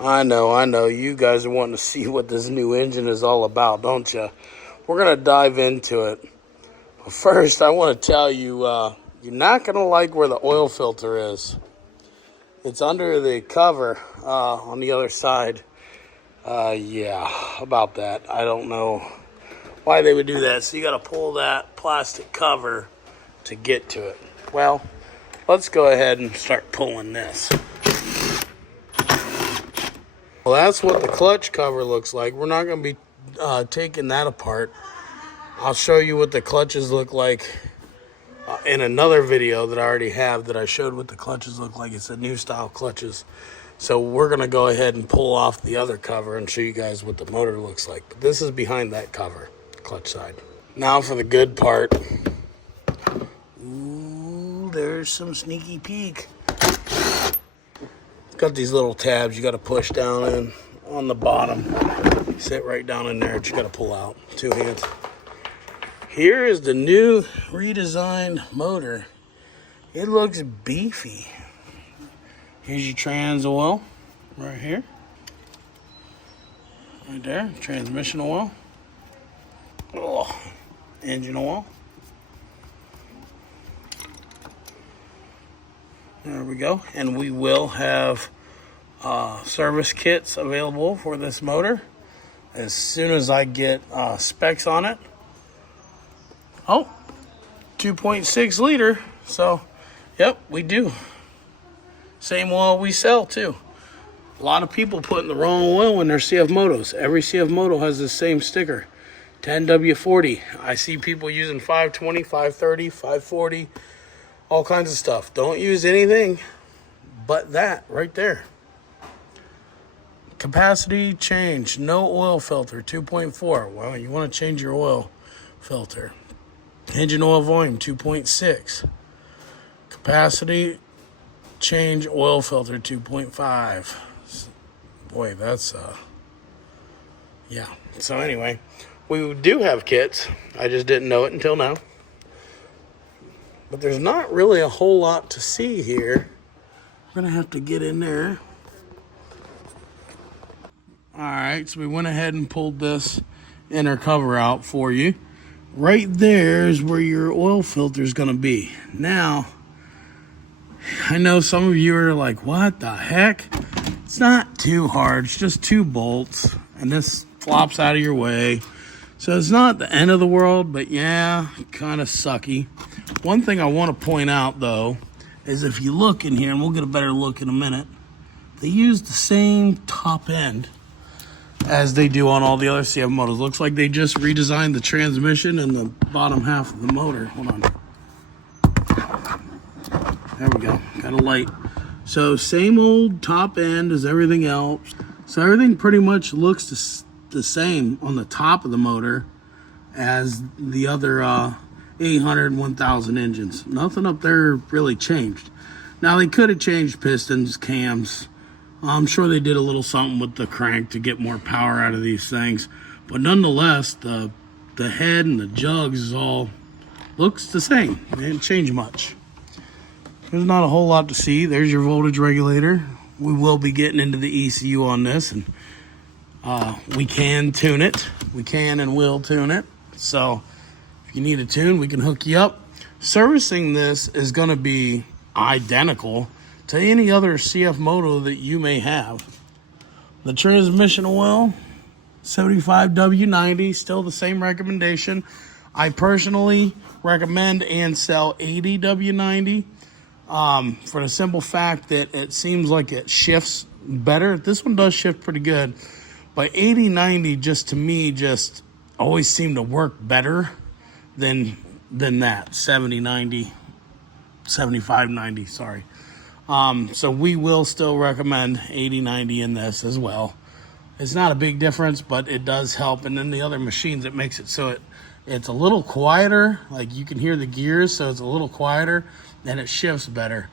I know. You guys are wanting to see what this new engine is all about, don't you? We're going to dive into it. But first, I want to tell you, you're not going to like where the oil filter is. It's under the cover on the other side. Yeah, about that. I don't know why they would do that. So you got to pull that plastic cover to get to it. Well, let's go ahead and start pulling this. Well, that's what the clutch cover looks like. We're not going to be taking that apart. I'll show you what the clutches look like in another video that I already have that I showed what the clutches look like. It's a new style clutches. So we're going to go ahead and pull off the other cover and show you guys what the motor looks like. But this is behind that cover, clutch side. Now for the good part. Ooh, there's some sneaky peek. Got these little tabs you got to push down in on the bottom. Sit right down in there that you got to pull out. 2 hands. Here is the new redesigned motor. It looks beefy. Here's your trans oil right here. Right there. Transmission oil. Oh, engine oil. There we go. And we will have service kits available for this motor as soon as I get specs on it. Oh, 2.6 liter. So, yep, we do. Same oil we sell too. A lot of people putting the wrong oil in their CFMOTOs. Every CFMOTO has the same sticker. 10W40. I see people using 520, 530, 540. All kinds of stuff. Don't use anything but that right there. Capacity change, no oil filter, 2.4. Well, you want to change your oil filter. Engine oil volume, 2.6. Capacity change oil filter, 2.5. Boy, that's, yeah. So anyway, we do have kits. I just didn't know it until now. But there's not really a whole lot to see here. We're going to have to get in there. All right, so we went ahead and pulled this inner cover out for you. Right there is where your oil filter is going to be. Now, I know some of you are like, what the heck? It's not too hard. It's just 2 bolts, and this flops out of your way. So it's not the end of the world, but yeah, kind of sucky. One thing I want to point out, though, is if you look in here, and we'll get a better look in a minute, they use the same top end as they do on all the other CFMOTOs. Looks like they just redesigned the transmission and the bottom half of the motor. Hold on. There we go. Got a light. So same old top end as everything else. So everything pretty much looks the same on the top of the motor as the other 800 and 1000 engines. Nothing up there really changed. Now they could have changed pistons, cams. I'm sure they did a little something with the crank to get more power out of these things. But nonetheless, the head and the jugs is all looks the same. They didn't change much. There's not a whole lot to see. There's your voltage regulator. We will be getting into the ECU on this, and we can tune it. We can and will tune it. So if you need a tune, we can hook you up. Servicing this is going to be identical to any other CFMOTO that you may have. The transmission oil, 75W90, still the same recommendation. I personally recommend and sell 80W90 for the simple fact that it seems like it shifts better. This one does shift pretty good, but 8090 just to me just always seemed to work better than that 7090, 7590, sorry. So we will still recommend 8090 in this as well. It's not a big difference, but it does help. And then the other machines, it makes it so it's a little quieter. Like you can hear the gears, so it's a little quieter and it shifts better.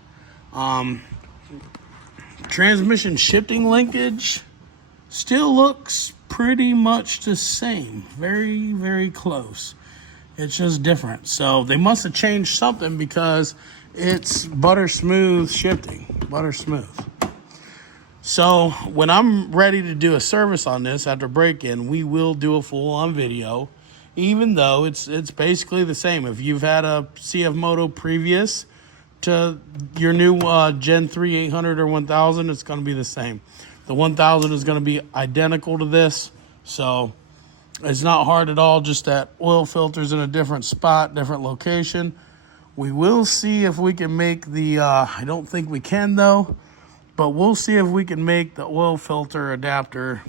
Transmission shifting linkage still looks pretty much the same. Very, very close. It's just different. So they must have changed something because it's butter smooth shifting. Butter smooth. So when I'm ready to do a service on this after break-in, we will do a full-on video, even though it's basically the same. If you've had a CFMOTO previous to your new Gen 3 800 or 1000, it's going to be the same. The 1000 is going to be identical to this, so it's not hard at all, just that oil filter's in a different spot, different location. We will see if we can make the, I don't think we can though, but we'll see if we can make the oil filter adapter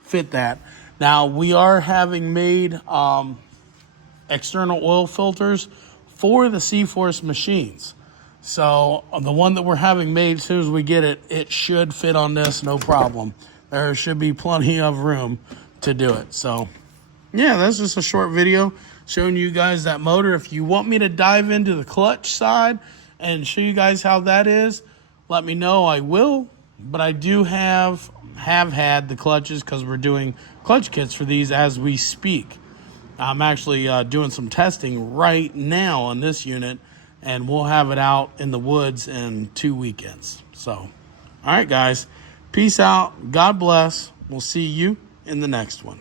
fit that. Now, we are having made external oil filters for the CFORCE machines. So the one that we're having made, as soon as we get it, it should fit on this, no problem. There should be plenty of room to do it. So yeah, that's just a short video showing you guys that motor. If you want me to dive into the clutch side and show you guys how that is, let me know, I will. But I do have had the clutches because we're doing clutch kits for these as we speak. I'm actually doing some testing right now on this unit, and we'll have it out in the woods in 2 weekends. So, all right, guys, peace out. God bless. We'll see you in the next one.